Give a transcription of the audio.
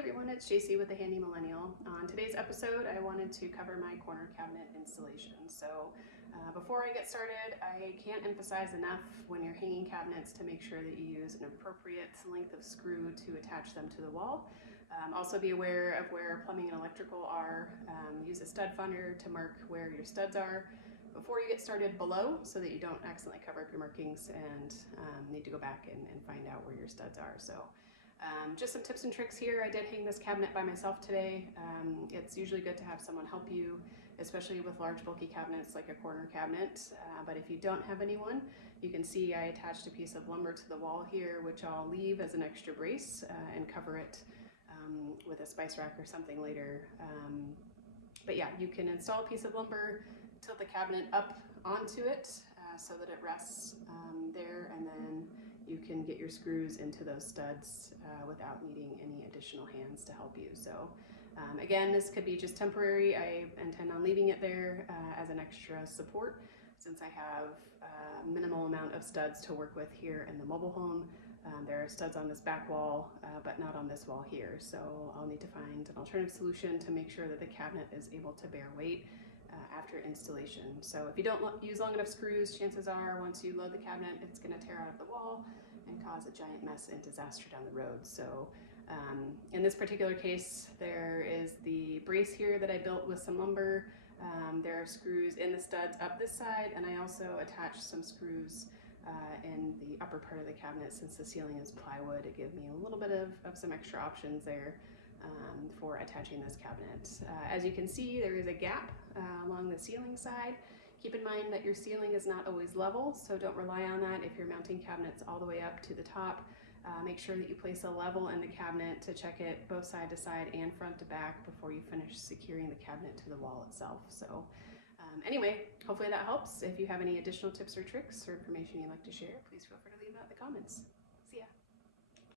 everyone, it's JC with the Handy Millennial. On today's episode, I wanted to cover my corner cabinet installation. So before I get started, I can't emphasize enough when you're hanging cabinets to make sure that you use an appropriate length of screw to attach them to the wall. Also be aware of where plumbing and electrical are. Use a stud finder to mark where your studs are before you get started below so that you don't accidentally cover up your markings and need to go back and find out where your studs are. So just some tips and tricks here. I did hang this cabinet by myself today. It's usually good to have someone help you, especially with large bulky cabinets like a corner cabinet. But if you don't have anyone, you can see I attached a piece of lumber to the wall here, which I'll leave as an extra brace and cover it with a spice rack or something later. But yeah, you can install a piece of lumber, tilt the cabinet up onto it so that it rests there, and then you can get your screws into those studs without needing any additional hands to help you. So again, this could be just temporary. I intend on leaving it there as an extra support since I have a minimal amount of studs to work with here in the mobile home. There are studs on this back wall, but not on this wall here. So I'll need to find an alternative solution to make sure that the cabinet is able to bear weight after installation. So if you don't use long enough screws, chances are once you load the cabinet, it's going to tear out of the wall and cause a giant mess and disaster down the road. So in this particular case, there is the brace here that I built with some lumber. There are screws in the studs up this side, and I also attached some screws in the upper part of the cabinet. Since the ceiling is plywood, it gave me a little bit of some extra options there for attaching this cabinet. As you can see, there is a gap along the ceiling side. Keep in mind that your ceiling is not always level, so don't rely on that if you're mounting cabinets all the way up to the top. Make sure that you place a level in the cabinet to check it both side to side and front to back before you finish securing the cabinet to the wall itself. So anyway, hopefully that helps. If you have any additional tips or tricks or information you'd like to share, please feel free to leave that in the comments. See ya.